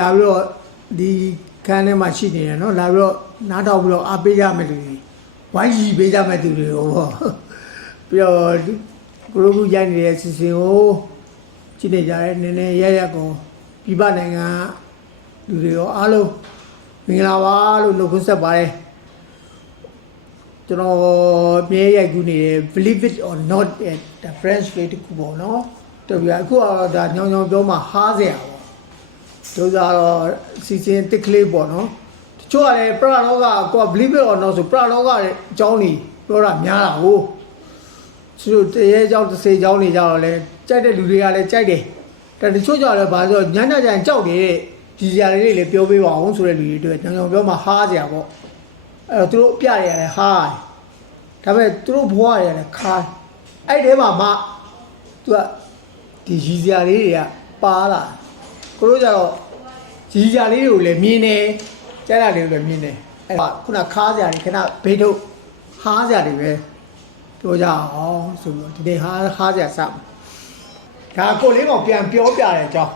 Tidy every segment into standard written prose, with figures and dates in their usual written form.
လာပြီးတော့ဒီခန်းထဲမှာရှိနေတယ်နော်လာပြီးတော့နားထောင်ပြီးတော့အားပေးကြမယ်လူတွေဝိုင်းကြီးပေးကြမယ်သူတွေဟောပြီးတော့ကိုလိုကူရိုက်နေတဲ့စီစဉ်ကိုကြည့်နေကြတယ်နည်းနည်းရကိုပြပနိုင်ငံလူတွေရောအားလုံးမင်္ဂလာပါလို့နှုတ်ခွန်းဆက်ပါတယ်ကျွန်တော်မြဲရိုက်ကူးနေတယ် believe it or not the French way တခုပေါ့နော်တော်ပြီအခုဒါညောင်ပြောမှာဟားစရာပေါ့တို့ကတော့စီစဉ်တစ်ကလေးပေါ့နော်တချို့ကလည်းပရလောကကို believe it or not ဆိုပရလောကအကြောင်းကြီးပြောတာများတာဟုတ်သူတို့တရေအကြောင်းတစ်စေအကြောင်းနေကြတော့လဲကြိုက်တဲ့လူတွေကလည်းကြိုက်တယ်แต่တချို့ကြတော့ဘာဆိုညညကြရင်ကြောက်တယ်ဒီစရာလေးတွေပြောပေးပါအောင်ဆိုတဲ့လူတွေတွေ့ညောင်ပြောမှာဟားစရာပေါ့အဲ့တော့သူတို့ပြရတယ်ဟားဒါပေမဲ့သူတို့ဘွားရတယ်ခါအဲ့ထဲမှာမှသူကဒီရည်စရာလေးတွေကပါလာကိုတို့ကြတော့ရည်စရာလေးတွေကိုလည်းမြင်တယ်ကျဲတာတွေကိုလည်းမြင်တယ်အဲ့ဒါခုနခါးစရာတွေခဏဘေးထုတ်ဟားစရာတွေပဲပြောကြအောင်ဆိုပြီးဒီနေ့ဟားစရာစဒါကိုလေးကောင်ပြန်ပြောပြတယ်အကြောင်း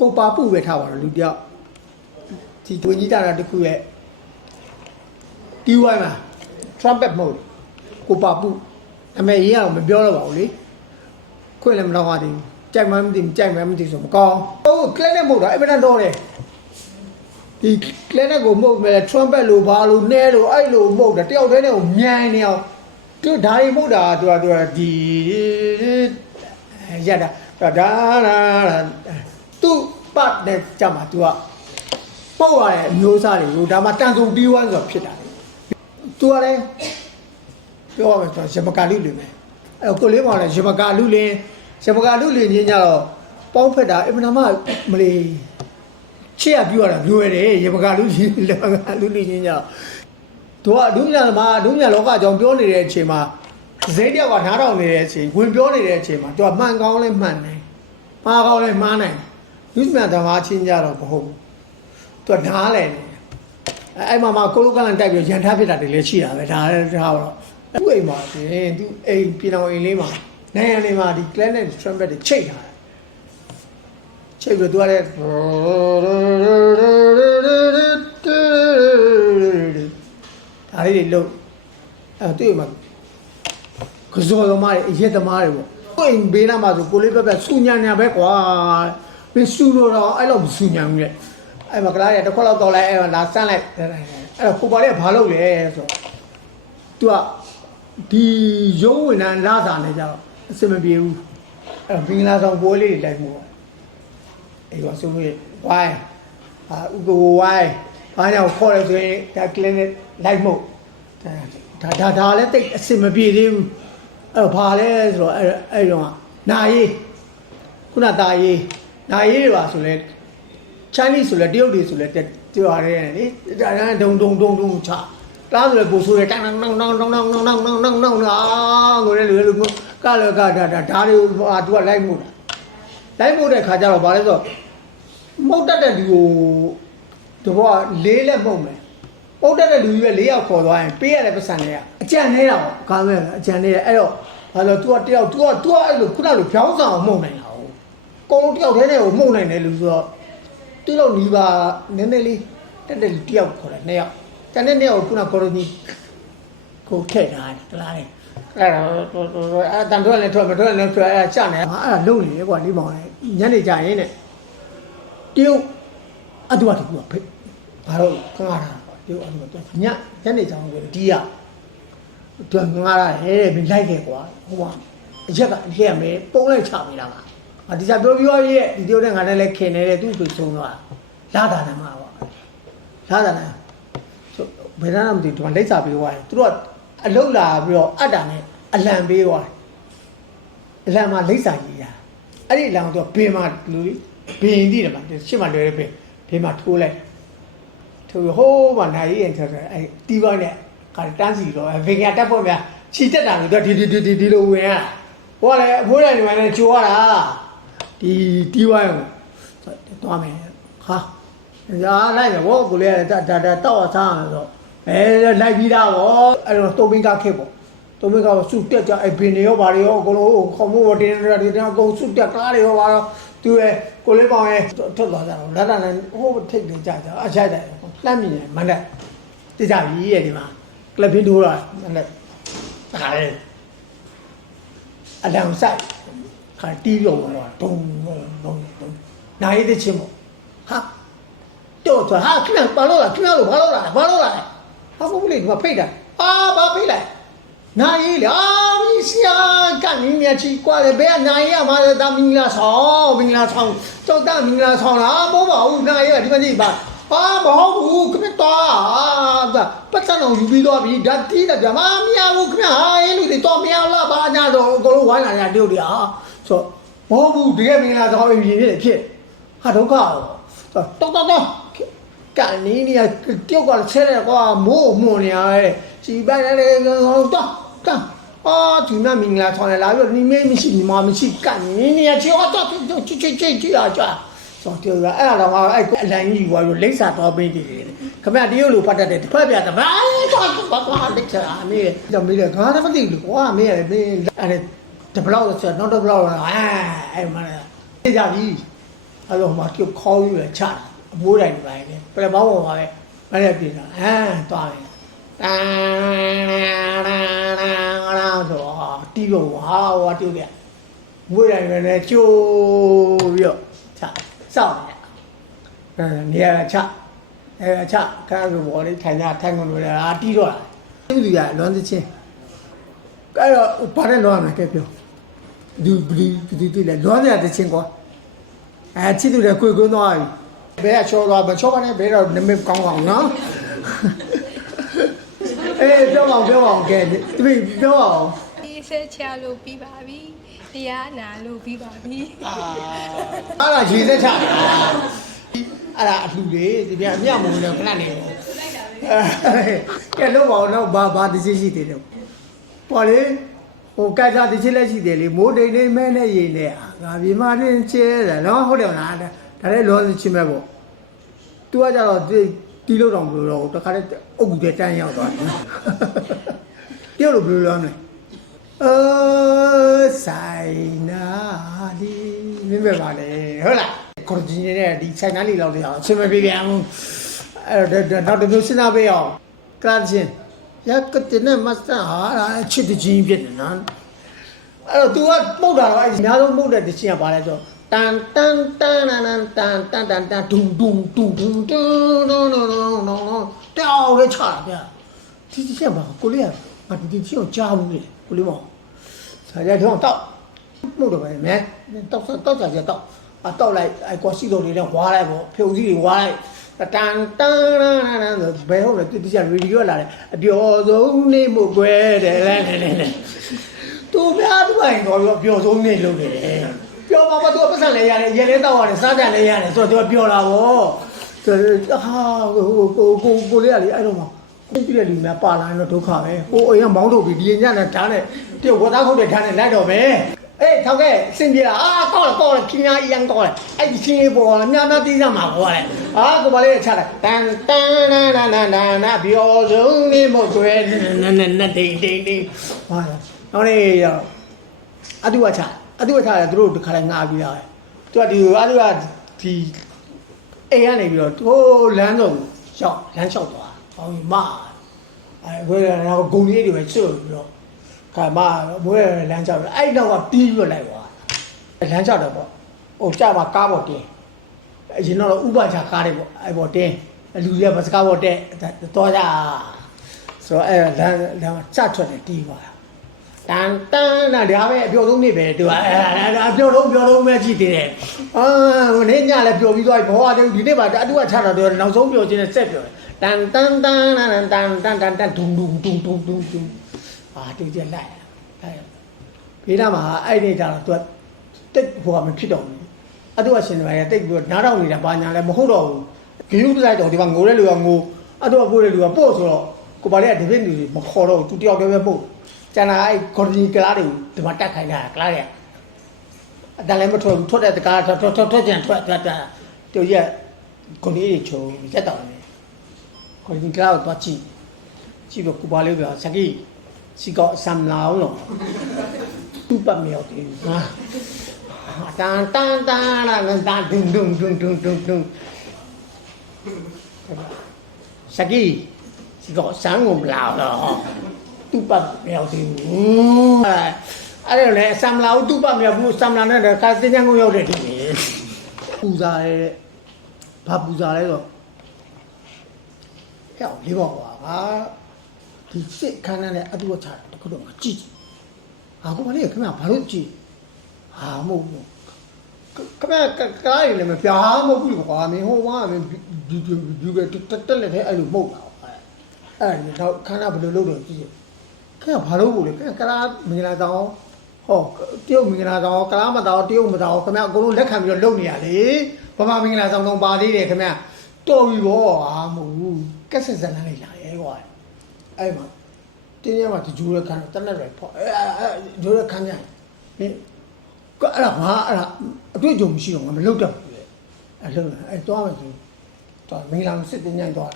ကိုပါပုပဲထားပါတော့လူတယောက်ဒီတွင်ကြီးတာတခုရဲ့တီးဝိုင်းမှာ trumpet mode ကိုပါပုအမေရအောင်မပြောတော့ပါဘူးလေခွင့်လည်းမတော့ပါသေးဘူးကြိုက်မှမသိကြိုက်မှမသိဆိုမကောင်းဟုတ် clarinet mode အဲ့ဘယ်နဲ့တော့လဲဒီ clarinet ကိုမှုတ်မယ် trumpet လို့ဘာလို့နဲလို့အဲ့လိုမှုတ်တာတယောက်တည်းနဲ့ကိုမြိုင်နေအောင်သူဓာရီမှုတ်တာသူကဒီရတာဒါသူ့ပတ်နဲ့ကြမှာသူကပုတ်ရတဲ့အမျိုးအစားတွေကိုဒါမှတန်ဆုံတီးဝိုင်းဆိုဖြစ်တာသူကလည်းပြောရမယ်ဆိုရမကာလူလင်မယ်အဲ့ကိုလေးမောင်လည်းရမကာလူလင်ချင်းကြတော့ပေါင်းဖက်တာအမှန်မှမလေးချစ်ရပြရတာလွယ်တယ်ရမကာလူချင်းချင်းကြတော့သူကဒုညသမားဒုညလောကအကြောင်းပြောနေတဲ့အချိန်မှာဇိတ်တယောက်ကနားထောင်နေတဲ့အချိန်ဝင်ပြောနေတဲ့အချိန်မှာသူကမှန်ကောင်းလဲမှန်တယ်မှားကောင်းလဲမှားနိုင်ဒုညသမားချင်းကြတော့မဟုတ်ဘူးသူကနားလဲနေအဲ့မှာကိုလိုကလန်တိုက်ပြီးရန်ထားဖြစ်တာတွေလည်းရှိတာပဲဒါလည်းထားတော့သူ့အိမ်မှာရှင်သူအိမ်ပြည်တော်အိမ်လေးမှာနိုင်ငံလေးမှာဒီ clarinet trumpet တွေချိတ်ထားတယ်ချိတ်ပြီးသူကလည်းဒါလေးတွေလို့အဲ့သူ့အိမ်မှာကစောသမားတွေအရက်သမားတွေပေါ့ကိုအိမ်ဘေးနားမှာဆိုကိုလေးပဲစူညံညာပဲကွာမင်းစူလို့တော့အဲ့လိုမစူညံဘူးလေအဲ့မှာကလားရတစ်ခွက်လောက်တော့လိုက်အဲ့လာစမ်းလိုက်အဲ့ကိုပါလေးကဘာလုပ်လဲဆိုသူကဒီရုံးဝင်တန်းလာစာနေကြတော့အစမပြေဘူးအဲ့ဘင်္ဂလားဆောင်ပွဲလေးတွေလိုက်မှုပေါ့အဲ့တော့ဆိုပြီးဝိုင်းဥပဝိုင်းဘာကြောင့်ခေါ်လဲဆိုရင်ဒါ clinic လိုက်မှုဒါလည်းတိတ်အစမပြေသေးဘူးအဲ့ဘာလဲဆိုတော့အဲ့တော့နာရေးခုနတာရေးနာရေးတွေပါဆိုလဲChinese ဆိုလဲတရုတ်တွေဆိုလဲပြောရတယ်လေဒါဒုံချကားဆိုလဲပို့ဆိုလဲတောင်းကိုလည်းလူကလည်းဒါသူကလိုက်မှုတဲ့ခါကျတော့ဗာလဲဆိုမှုတ်တတ်တဲ့လူကိုတဘောလေးလက်မှုတ်မယ်ပုတ်တတ်တဲ့လူကြီးပဲ၄ယောက်ခေါ်သွားရင်ပေးရတဲ့ပတ်စံတွေကအကြံနေတာပေါ့ကားမဲ့အကြံနေတယ်အဲ့တော့ဘာလို့ तू ကတယောက် तू ကအဲ့လိုခုနလိုဖြောင်းဆောင်မှုတ်နိုင်တာဟုတ်ကိုလုံးတယောက်တည်းနဲ့ကိုမှုတ်နိုင်တယ်လူဆိုတော့သူ့လောက်နီးပါနည်းနည်းလေးတက်တယောက်ခေါ်တယ်2ယောက်တန်တဲ့2ယောက်ခုနကော်လိုနီကိုထည့်ထားတယ်တလားလေအဲ့တန်တော့လည်းထွက်မထွက်လည်းထွက်အဲ့ချနေအဲ့ဒါလုံနေလေကွာလေးမောင်လေညနေကြရင်တဲ့တရုတ်အတူတူကဖိတ်ဘာလို့ခငါတာတရုတ်အတူတူညနေကြအောင်ဆိုဒီကသူငါလာဟဲ့မလိုက်ခဲ့ကွာဟိုကအရက်ကအထက်မယ်ပုံလိုက်ချပေးတာပါဒီစားပြောရဲ့ဒီတရုတ်နဲ့ငါနဲ့လည်းခင်နေတဲ့သူ့ကိုဆုံးသွားလာတာနဲ့မှာပေါ့လာတာနဲ့ဘယ်တော့မှမသိဘူးလက်စာပေးသွားတယ်သူတို့ကအလုတ်လာပြီးတော့အတ္တာနဲ့အလံပေးသွားတယ်အလံမှာလက်စာကြီးတာအဲ့ဒီအလံတော့ဘင်မှာလူဘင်သိတယ်မှာရှစ်မှာလွယ်တယ်ဘင်မှာထိုးလိုက်ထိုးဟိုးမှာနိုင်ရင်ဆိုတော့အဲ့တီးပိုင်းနဲ့ကတန်းစီတော့ဘင်ကတက်ဖို့များခြိတက်တာလို့ဒီလိုဝင်ရဟိုကလည်းအဖိုးတိုင်းနေမှလည်းကြိုရတာဒီတီးဝိုင်းကိုသွားမယ်ဟာညာလိုက်တယ်ဘောကိုလေးဒါတောက်စားရမယ်ဆိုလိုက်ပြီးသားဘောအဲ့တော့တုံးပင်ကခက်ပေါ့တုံးပင်ကစုတက်ကြအဲ့ဘင်တွေရောဘာတွေရောအကုန်လုံးခေါ်မှုတင်နေတာဒီတန်းအကုန်စုတက်ကားတွေရောဘာတော့ သူရဲ့ကိုလေးပေါင်းရဲ့ထွက်သွားကြတော့လက်တန်လည်းဟိုးထိတ်နေကြကြအချိုက်တယ်လှမ်းမြင်တယ်မနဲ့တကြပြီရဲ့ဒီမှာကလပ်ဖင်းထိုးတာမနဲ့ဒါလေအလောင်ဆိုင်ခါတီးရောတော့ဒုံနိုင်တဲ့ချင်းပေါ့ဟာတော့ဟာခဏဘာလို့လဲဘာလို့လဲဟာဘုလေးကဖိတ်တာဘာဖိတ်လိုက်နိုင်လေမီစီယာကနေမြချီကွာလေဘယ်နိုင်ရမှာလဲဒါမင်္ဂလာဆောင်ကျောက်တာမင်္ဂလာဆောင်လားဘောပါဦးနိုင်ရဒီမကြီးပါမဟုတ်ဘူးခမတော်ပတ်စံအောင်ယူပြီးတော့ပြီဓာတ်တီးတာမမရဘူးခင်ဗျာအေးလူတွေတော့မရလားဘာညာတော့အကုန်လုံးဝိုင်းလာရတရုတ်တွေဆိုမဟုတ်ဘူးတကယ်မင်္ဂလာဆောင်ရင်ဖြစ်ဟာဒုက္ခတော့ကနေနေတရုတ်ကဆဲတယ်ကွာမိုးမွန်နေရတယ်စီပိုင်လည်းတော့ဒီမှာမင်္ဂလာဆောင်ရလာပြီးဒီမေးမရှိကနေနေချေတော့ချေအားကြဆိုတော့အဲ့ဒါတော့အဲ့အလိုင်းကြီးကွာလိမ့်စာတော့ပေးတယ်ခင်ဗျတရုတ်လိုဖတ်တတ်တယ်တစ်ဖက်ပြတယ်ဘာလက်ချာအမေတော့မေးတယ်ငါတော့မသိဘူးကွာမေးရတယ်မင်းအဲ့တဘလောက်ဆိုတော့တဘလောက်အဲ့မှာသိကြပြီအဲ့တော့မှကျခေါ်ယူရချအမိုးတိုင်းပိုင်းပဲပြမောင်းပေါ်ပါပဲမရပြည်တာသွားတယ်ဆိုတီးတော့ဟာတူတယ်မွေးတိုင်းလည်းကျိုးပြီးတော့ချစောင့်နေရချချကားကိုဘောလေးထိုင်ကုန်လို့လည်းတီးတော့သူကလွန်သချင်းအဲ့တော့ဘာနဲ့လွန်ရမှာကဲပြောဒီလေလွန်ရတဲ့ချင်းကွာချစ်သူလည်းကိုယ်ကွန်းသွားပြီဘယ်ကချောသွားမချောပါနဲ့ဘယ်တော့နမကောင်းနော်ပြောအောင်ကဲတပည့်ပြောအောင်ဒီဆက်ချလို့ပြီးပါပြီတရားနာလို့ပြီးပါပြီအဲ့ဒါရေသက်ချအဲ့ဒါအလှလေဒီပြန်အမြမုံနဲ့ခဏနေကဲလို့ပါအောင်တော့ဘာတရှိသေးတယ်ပေါ်လေဟိုကကြတရှိလက်ရှိတယ်လေမိုးတိမ်လေးမဲနဲ့ရေနဲ့ငါပြေမတွင်ကျဲတယ်နော်ဟုတ်တယ်မလားဒါလည်းလောချင်းမဲ့ပေါ့သူကကြတော့တီးလို့တော့မလို့တော့တခါတည်းအုပ်ကူတဲ့တန်းရောက်သွားတယ်ပြောလို့ဘယ်လိုလုပ်မလဲဆိုင်နာဒီမင်းပဲပါလေဟုတ်လားကော်ဂျင်းနဲ့ဒီဆိုင်နာလေးလောက်လေးအောင်ဆင်မပြေပြန်ဘူးအဲ့တော့တော့စဉ်းစားပေးအောင်ကလာချင်းရကတဲ့နဲ့မစတာဟာချစ်တဲ့ချင်းဖြစ်နေနော်အဲ့တော့ तू ကပုတ်တာတော့အဲ့အများဆုံးပုတ်တဲ့ချင်းကပါလဲဆိုတန်ဒုံတောက်လေချတာဗျာဒီချက်ပါကိုလေးကငါဒီချင်းကိုကြားဘူးလေကိုလေးမောင်ဆရာကြောင့်တောက်မှုတော့ပဲမဲတောက်ကြတော့တောက်လိုက်အဲ့ကွာစီတော်လေးနဲ့ဝါလိုက်ပေါ့ဖြုံစည်းတွေဝါလိုက်တန်ဘယ်ဟုတ်လဲဒီချက်ရေဒီယိုလာတယ်အပျော်ဆုံးနေမှုကွယ်တဲ့လဲသူများသူအိမ်တော့အပျော်ဆုံးနေလို့နေတယ်ပြောပါမတော့ပတ်စံလဲရတယ်ရဲလဲတောက်ရတယ်စားကြလဲရတယ်ဆိုတော့သူကပြောလာပေါ့ဟာကိုလေးကလေအဲ့တော့မှပြည့်တဲ့လူများပါလာရင်တော့ဒုက္ခပဲဟိုအိမ်ကမောင်းထုတ်ပြီးဒီညနဲ့ဓာတ်နဲ့တဝတ်သားခုတ်တဲ့ဓာတ်နဲ့လိုက်တော့ပဲထောက်ကဲစင်ပြေလာကောက်ခင်ဗျာအရင်ကောက်အဲ့ဒီချင်းလေးပေါ်လာများတီးကြမှာပေါ့လေကိုပါလေးချလိုက်တန်နာပြောဆုံးနေမို့ကွယ်နဲ့တိန်ဟာနောက်နေ့အတူချတယ်သူတို့တခါလဲငါပြီးတော့သူကဒီဒီအိမ်ကနေပြီးတော့ဟိုလမ်းဆောင်လမ်းလျှောက်သွားဟောမဘယ်တော့ဂုံလေးတွေပဲချွတ်ပြီးတော့ခါမဘွဲလမ်းလျှောက်အဲ့တော့ကတီးရွတ်လိုက်သွားလမ်းလျှောက်တော့ပေါ့ဟိုကြမှာကားပေါ်တင်းအရင်တော့ဥပချကားတွေပေါ့အဲ့ပေါ်တင်းလူတွေကဘစကားပေါ်တက်တော့ကြဆိုတော့အဲ့လမ်းစထွက်တယ်တီးသွားတန်နာဒါပဲအပျော်ဆုံးနေပဲသူကအပျော်ဆုံးပဲကြည့်သေးတယ်မင်းညလည်းပျော်ပြီးသွားပြီဘောကဒီနေ့ပါအတူကချတာတော့နောက်ဆုံးပျော်ခြင်းနဲ့ဆက်ပျော်တယ်တန်ဒုံတူတူကြလိုက်ဘေးနားမှာအဲ့ဒီကြတော့သူကတိတ်ဟိုကမဖြစ်တော့ဘူးအတူကရှင်တွေတိတ်ပြီးနားတော့နေတာဘာညာလဲမဟုတ်တော့ဘူးဂီယူလိုက်တော့ဒီမှာငိုတဲ့လူကငိုအတူကပို့တဲ့လူကပို့ဆိုတော့ကိုပါလေးကဒီဘက်လူမခေါ်တော့သူတယောက်တည်းပဲပို့ကျန်တာအဲ့ကော်ဒီကလာတွေဒီမှာတက်ခိုင်းတာကလာရဲ့အတန်လည်းမထွက်ဘူးထွက်တဲ့တကားထွက်ကြံထွက်တူရက်ကိုလေးတွေချုံရက်တော့တယ်ကိုဒီကလာတော့ကြည့်ပြီးကိုပါလေးကစကီစီကောဆမ်လာအောင်လို့သူ့ပတ်မြောက်တယ်ဟာ တန်တန်တန်လာတန်ဒုံဒုံဒုံဒုံဒုံဒုံစကီစီကောစမ်းကိုမလာတော့သူ့ပတ်မရောက်သေးဘူးအဲ့ဒါလေဆမ်လာဦးသူ့ပတ်မရောက်ဘူးဆမ်လာနဲ့ကာစတင်ချန်ကိုရောက်တဲ့ဒီပူဇာရဲဘာပူဇာလဲဆိုဟဲ့လေးပါကွာငါဒီစစ်ခန်းနဲ့အတူချတာတခုတော့ငါကြည့်ဟာကိုမလေးခင်ဗျာဘာလို့ကြည့်ဟာမဟုတ်ဘူးခင်ဗျာကားရည်လည်းမပြားမဟုတ်ဘူးကွာမင်းဟိုကမင်းဒီကတက်လက်ထဲအဲ့လိုမဟုတ်တာအဲ့တော့ခန်းကဘယ်လိုလုပ်တော့ကြည့်ခင်ဗျာဘာလို့ကိုလဲခင်ဗျာကလားမင်္ဂလာဆောင်ဟောတရုတ်မင်္ဂလာဆောင်ကလားမတော်တရုတ်မတော်ခင်ဗျာအကုန်လုံးလက်ခံပြီးတော့လုပ်နေရလေဗမာမင်္ဂလာဆောင်တော့ပါသေးတယ်ခင်ဗျာတော်ပြီဗောဟာမဟုတ်ဘူးကက်ဆက်ဇလန်းလေးလာရဲကွာအဲ့မှာတင်းရမှာဒီဂျူရခန်းတနက်ရပေါ့အဲ့ဂျူရခန်းညာမင်းကအဲ့ဒါငါအဲ့ဒါအတွေ့အကြုံမရှိတော့ငါမလုပ်တော့ဘူးလေအဲ့လုပ်အဲ့သွားမယ်ဆိုတော့မင်္ဂလာစစ်တင်းညာသွား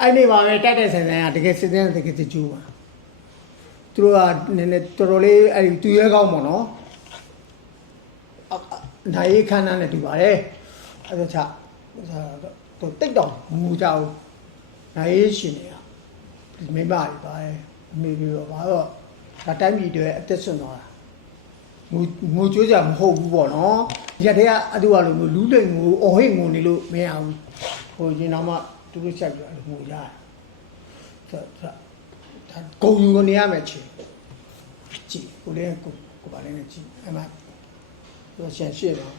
အဲ့ဒီပါပဲတက်တဲ့ဆန်ဆန်ကတကယ်စစ်တင်းတကယ်ဂျူပါသူတို့ကနည်းနည်းတော်တော်လေးအဲ့ဒီသူရဲကောင်းပေါ့နော်နိုင်ခန်းနဲ့တူပါတယ်အဲ့ဒါချတော့တိတ်တော့မူကြဘူးနိုင်ရှင်တွေကမိမတွေပါတယ်မိပြီးတော့ဘာတော့ဒါတိုင်းပြည်တွေအသက်ဆွသွားတာငိုကြွေးကြမဟုတ်ဘူးပေါ့နော်ရက်တည်းကအတူအလိုမျိုးလူးလိမ်ငိုအော်ဟိတ်ငိုနေလို့မရဘူးဟိုရင်တော့မှသူတို့ချက်ကြတယ်ငိုရတယ်ဒါဂုံယူနေရမယ်ချီကြည့်ကိုလည်းကိုပါလည်းကြည့်အမှသူရှန်ရှေ့တော့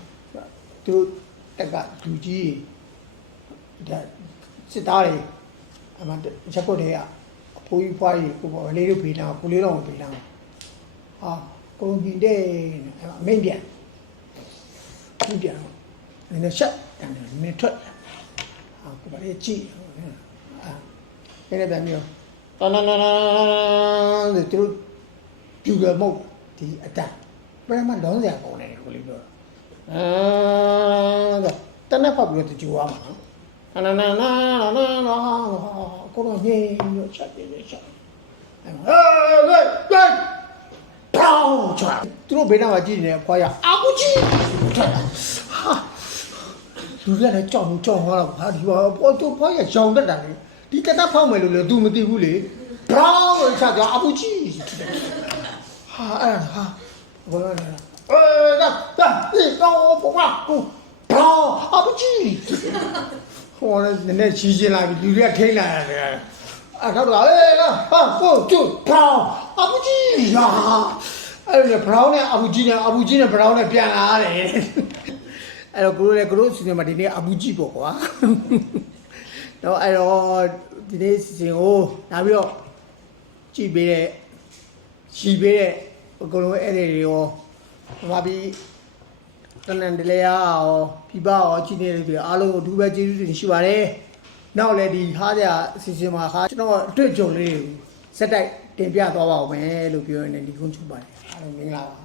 သူတက်ကလူကြီးဒါစစ်သားတွေအမှချက်ဖို့တွေကအဖိုးကြီးဖွားကြီးကိုပေါ်လေးတို့ဖေးလာကိုလေးတော်ဖေးလာဟာကိုမြင်တဲ့အမင်းပြန်နည်းနည်းရှက်တယ်နည်းထွက်ဟာကိုပါလေးကြည့်အဲ့ဒါမျိုးတနနနသူပြူကမုတ်ဒီအတပရမလုံးစရာပုံနေတယ်ကိုလေးပြောတနက်ဖောက်ပြီးတော့ကြိုးရမှာနော်နနနနနကိုတော့ညင်းညချက်ပြည့်ချက်ဟေးပေါင်းချာသူတို့ဘေးနားမှာကြည့်နေတဲ့အဖွားရအာကူကြီးထွက်လာဟာလူတွေကလည်းကြောက်သွားတော့ဟာဒီပေါ်တော့ဖွားရရောင်တက်တာလေဒီတနက်ဖောက်မယ်လို့လေ तू မသိဘူးလေဘောင်းလို့ချက်သွားအာကူကြီးဟာအဲ့ဟာဘောလာဒါဒီတော့ပေါ်မှာကိုဘောင်းအာကူကြီးဟိုလည်းနည်းနည်းချီးချင်းလာပြီလူတွေကထိန်းလာရတယ်အဲ့တော့ဟာကိုကျူဘောင်းအာကူကြီးဟာအဲ့လိုဘရောင်းနဲ့အာဘူကြီးနဲ့ဘရောင်းနဲ့ပြန်လာရတယ်အဲ့တော့ကိုတို့စီစဉ်မှာဒီနေ့အာဘူကြီးပေါ့ကွာတော့အဲ့တော့ဒီနေ့စီစဉ်ကိုလာပြီးတော့ကြည့်ပေးတဲ့ရှိပေးတဲ့အကုန်လုံးအဲ့ဒီတွေရောဘာပြီးတနန်တလေရောပြပရောကြည့်နေတဲ့တွေအားလုံးအထူးပဲကျေးဇူးတင်ရှိပါတယ်နောက်လည်းဒီဟားကြအစီအစဉ်မှာကျွန်တော်အတွေ့အကြုံလေးစက်တိုက်တင်ပြသွားပါဦးမယ်လို့ပြောရနေဒီကုန်းချုပ်ပါတယ်အားလုံးမင်္ဂလာပါ